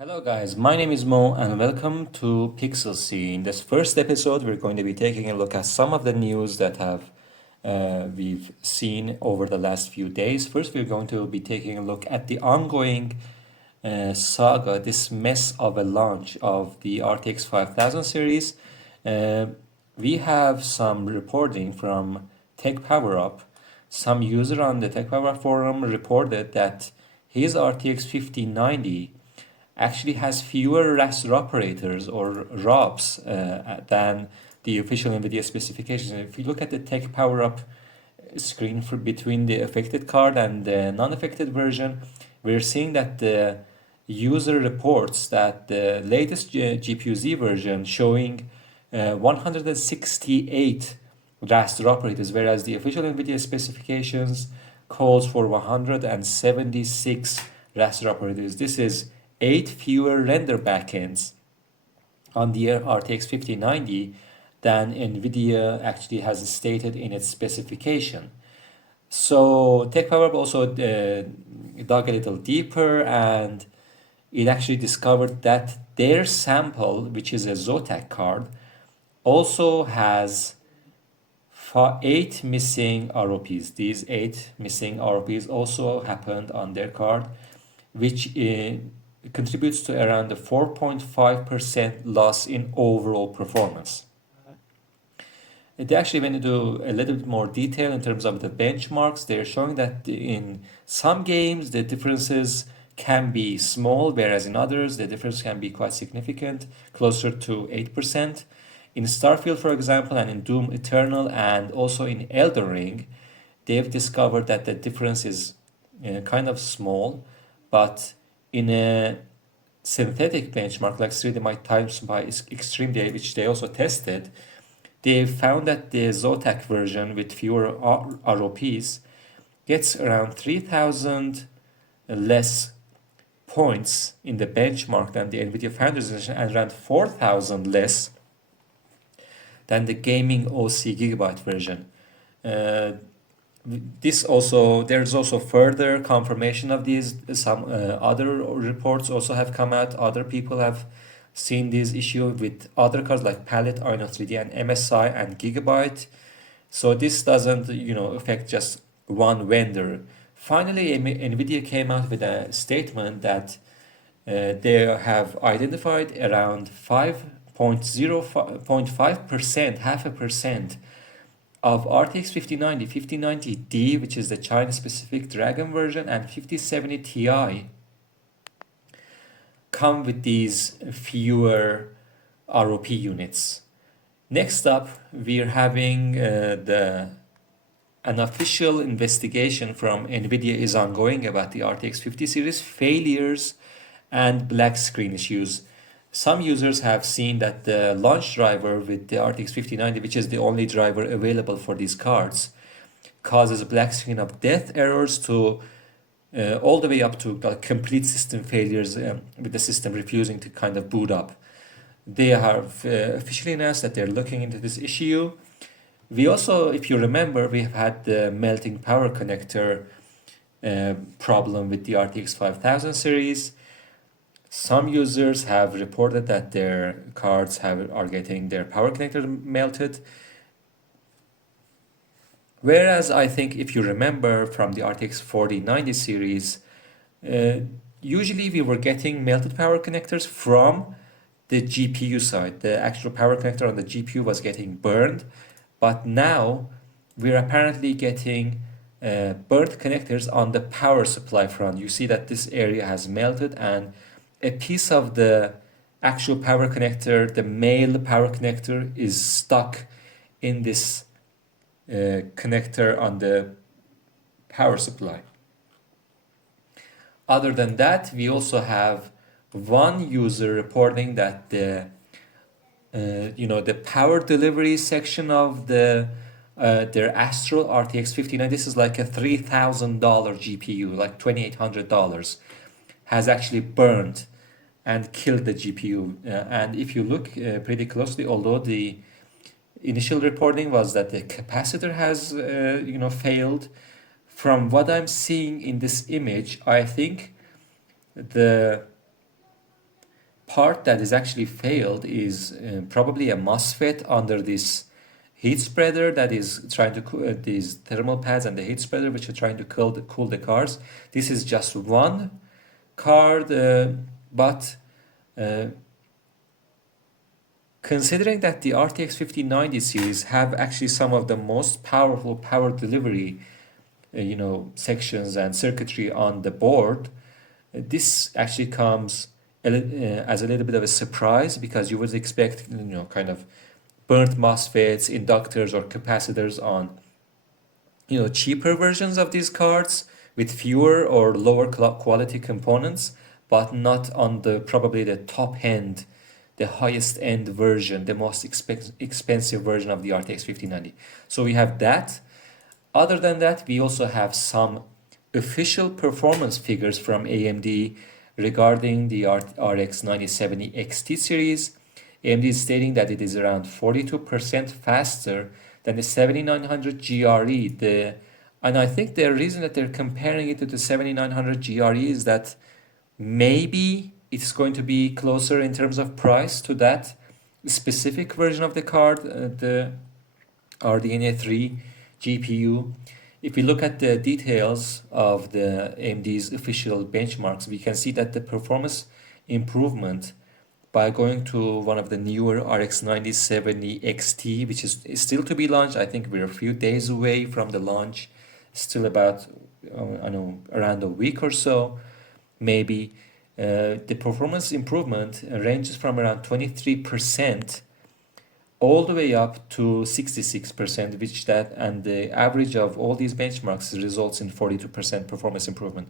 Hello guys, my name is Mo and welcome to Pixel C. In this first episode, we're going to be taking a look at some of the news that we've seen over the last few days. First, we're going to be taking a look at the ongoing saga, this mess of a launch of the RTX 5000 series. Uh, we have some reporting from Tech Power Up. Some user on the Tech Power Up forum reported that his RTX 5090 actually has fewer raster operators or ROPs than the official NVIDIA specifications. If you look at the Tech Power Up screen for between the affected card and the non-affected version, we're seeing that the user reports that the latest GPU-Z version showing 168 raster operators, whereas the official NVIDIA specifications calls for 176 raster operators. This is 8 fewer render backends on the RTX 5090 than NVIDIA actually has stated in its specification. So Tech Power also dug a little deeper, and it actually discovered that their sample, which is a Zotac card, also has 8 missing ROPs. These 8 missing ROPs also happened on their card, which contributes to around a 4.5% loss in overall performance. They actually went into a little bit more detail in terms of the benchmarks. They're showing that in some games the differences can be small, whereas in others the difference can be quite significant, closer to 8%. In Starfield, for example, and in Doom Eternal, and also in Elden Ring, they've discovered that the difference is kind of small, but in a synthetic benchmark like 3D Mark Times by Extreme Day, which they also tested, they found that the Zotac version with fewer ROPs gets around 3,000 less points in the benchmark than the NVIDIA Founders Edition, and around 4,000 less than the gaming OC Gigabyte version. There's also further confirmation of these. Some other reports also have come out. Other people have seen this issue with other cards like Palette, Arno 3D, and MSI and Gigabyte. So this doesn't, affect just one vendor. Finally, NVIDIA came out with a statement that they have identified around 5.05%, half a percent of RTX 5090, 5090D, which is the China-specific Dragon version, and 5070 Ti come with these fewer ROP units. Next up, we're having an official investigation from NVIDIA is ongoing about the RTX 50 series failures and black screen issues. Some users have seen that the launch driver with the RTX 5090, which is the only driver available for these cards, causes a black screen of death errors to all the way up to complete system failures with the system refusing to kind of boot up. They have officially announced that they're looking into this issue. We also, if you remember, we have had the melting power connector problem with the RTX 5000 series. Some users have reported that their cards are getting their power connector melted. Whereas I think if you remember from the RTX 4090 series, usually we were getting melted power connectors from the GPU side. The actual power connector on the GPU was getting burned, but now we're apparently getting burnt connectors on the power supply front. You see that this area has melted, and a piece of the actual power connector, the male power connector, is stuck in this connector on the power supply. Other than that, we also have one user reporting that the power delivery section of their Astral RTX 59, this is like a $3,000 GPU, like $2,800, has actually burned and killed the GPU. And if you look pretty closely, although the initial reporting was that the capacitor has failed, from what I'm seeing in this image, I think the part that is actually failed is probably a MOSFET under this heat spreader that is trying to cool these thermal pads and the heat spreader which are trying to cool the cars. This is just one card, but considering that the RTX 5090 series have actually some of the most powerful power delivery sections and circuitry on the board, this actually comes as a little bit of a surprise, because you would expect kind of burnt MOSFETs, inductors, or capacitors on cheaper versions of these cards with fewer or lower quality components, but not on the probably the top end, the highest end version, the most expensive version of the RTX 5090. So we have that. Other than that, we also have some official performance figures from AMD regarding the RX 9070 XT series. AMD is stating that it is around 42% faster than the 7900 GRE. And I think the reason that they're comparing it to the 7900 GRE is that maybe it's going to be closer in terms of price to that specific version of the card, the RDNA 3 GPU. If we look at the details of the AMD's official benchmarks, we can see that the performance improvement by going to one of the newer RX 9070 XT, which is still to be launched. I think we're a few days away from the launch, still about around a week or so, maybe. The performance improvement ranges from around 23% all the way up to 66%, and the average of all these benchmarks results in 42% performance improvement.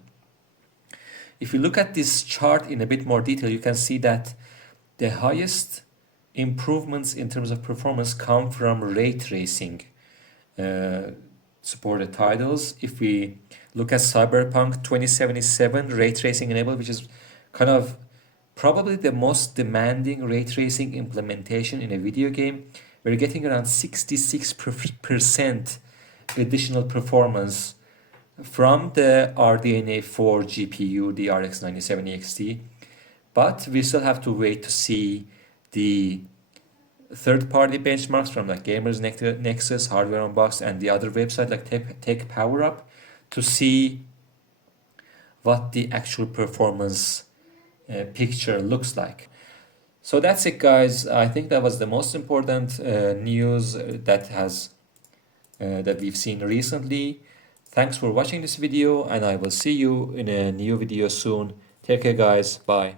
If you look at this chart in a bit more detail, you can see that the highest improvements in terms of performance come from ray tracing supported titles. If we look at Cyberpunk 2077 ray tracing enabled, which is kind of probably the most demanding ray tracing implementation in a video game, we're getting around 66% additional performance from the RDNA 4 GPU, the RX 9070 XT. But we still have to wait to see the third-party benchmarks from like Gamers Nexus, Hardware Unboxed, and the other website like Tech Power Up to see what the actual performance picture looks like. So that's it, guys. I think that was the most important news that we've seen recently. Thanks for watching this video, and I will see you in a new video soon. Take care, guys. Bye.